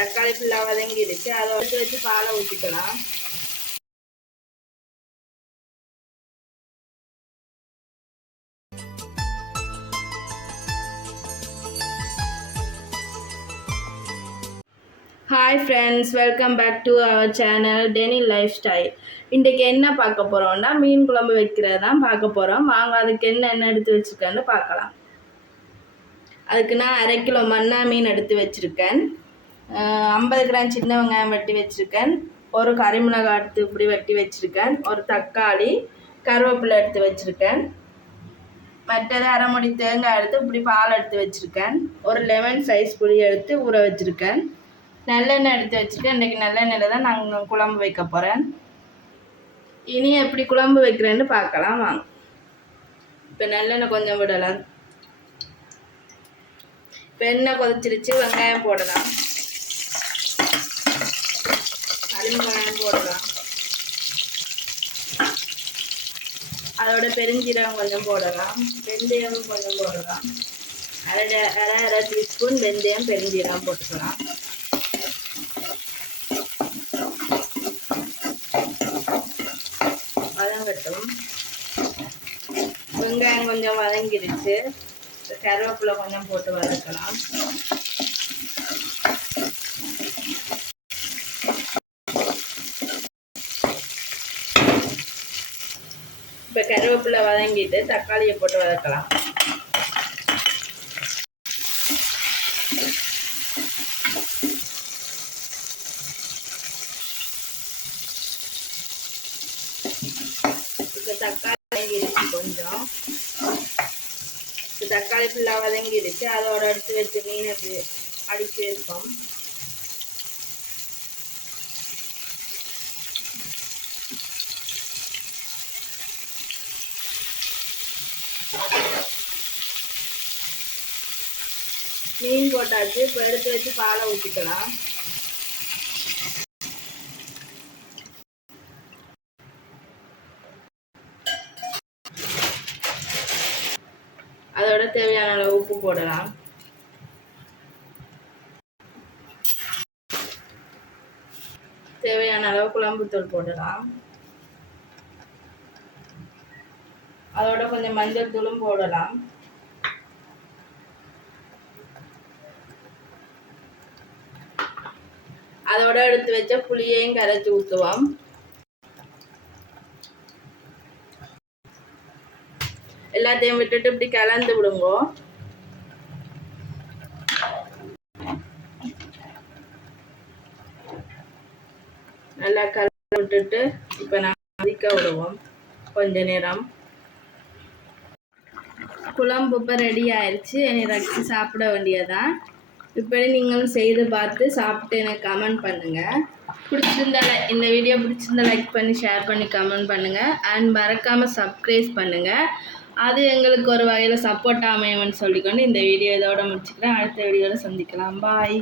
தக்காளி ஃபுல்லாக வதங்கிடுச்சு அதை வச்சு வச்சு பாலை ஊற்றிக்கலாம் hi friends welcome back to our channel Deni lifestyle இன்றைக்கு என்ன பார்க்க போகிறோம்னா மீன் குழம்பு வைக்கிறது தான் பார்க்க போகிறோம் வாங்க அதுக்கு என்ன என்ன எடுத்து வச்சுருக்கேன்னு பார்க்கலாம். அதுக்கு நான் அரை கிலோ மண்ணா மீன் எடுத்து வச்சுருக்கேன். ஐம்பது கிராம் சின்ன வெங்காயம் வெட்டி வச்சுருக்கேன். ஒரு கறிமிளகா எடுத்து இப்படி வெட்டி வச்சுருக்கேன். ஒரு தக்காளி கருவேப்பிலை எடுத்து வச்சுருக்கேன். மற்றது அரைமுடி தேங்காய் எடுத்து இப்படி பால் எடுத்து வச்சுருக்கேன். ஒரு லெமன் சைஸ் புளி எடுத்து ஊற வச்சுருக்கேன். நல்லெண்ணெய் எடுத்து வச்சுட்டு இன்றைக்கி நல்லெண்ணெயில் தான் நாங்கள் குழம்பு வைக்க போகிறேன் இனி எப்படி குழம்பு வைக்கிறேன்னு பார்க்கலாம். வாங்க. இப்போ நல்லெண்ணெய் கொஞ்சம் விடலாம். இப்போ எண்ணெய் கொதிச்சிருச்சு. வெங்காயம் போடலாம் வெங்காயம் போடலாம் அதோட பெருஞ்சீரகம் கொஞ்சம் போடலாம். வெந்தயம் கொஞ்சம் போடலாம். அரை அரை அரை டீஸ்பூன் வெந்தயம் பெருஞ்சீரகம் போட்டுக்கலாம். வதங்கட்டும். வெங்காயம் கொஞ்சம் வதங்கிடுச்சு கருவேப்பிலை கொஞ்சம் போட்டு வதக்கலாம். இப்போ கருவேப்பிலை வதங்கிட்டு தக்காளியை போட்டு வதக்கலாம். இப்போ தக்காளி வதங்கிடுச்சு கொஞ்சம். இப்போ தக்காளி ஃபுல்லாக வதங்கிடுச்சு. அதோட எடுத்து வச்சு மீனை அடிச்சு வைப்போம் மீன் போட்டாச்சு இப்போ எடுத்து வச்சு பாலை ஊற்றிக்கலாம் அதோட தேவையான அளவு உப்பு போடலாம். தேவையான அளவு குழம்புத்தூள் போடலாம். அதோட கொஞ்சம் மஞ்சள் தூளும் போடலாம். அதோட எடுத்து வச்ச புளியையும் கரைச்சி ஊற்றுவோம் எல்லாத்தையும் விட்டுட்டு இப்படி கலந்து விடுங்கோ. நல்லா கலந்து விட்டுட்டு இப்போ நான் கொதிக்க விடுவோம் கொஞ்ச நேரம். குழம்பு இப்போ ரெடி ஆயிடுச்சு என்னை ரசி சாப்பிட வேண்டியதான் இப்படி நீங்களும் செய்து பார்த்து சாப்பிட்டு எனக்கு கமெண்ட் பண்ணுங்கள் பிடிச்சிருந்தா இந்த வீடியோ பிடிச்சிருந்தா லைக் பண்ணி ஷேர் பண்ணி கமெண்ட் பண்ணுங்கள் அண்ட் மறக்காமல் சப்ஸ்கிரைப் பண்ணுங்கள் அது எங்களுக்கு ஒரு வகையில் சப்போர்ட் அமையும்னு சொல்லிக்கொண்டு இந்த வீடியோ இதோட முடிச்சுக்கிறேன். அடுத்த வீடியோவில் சந்திக்கலாம். பாய்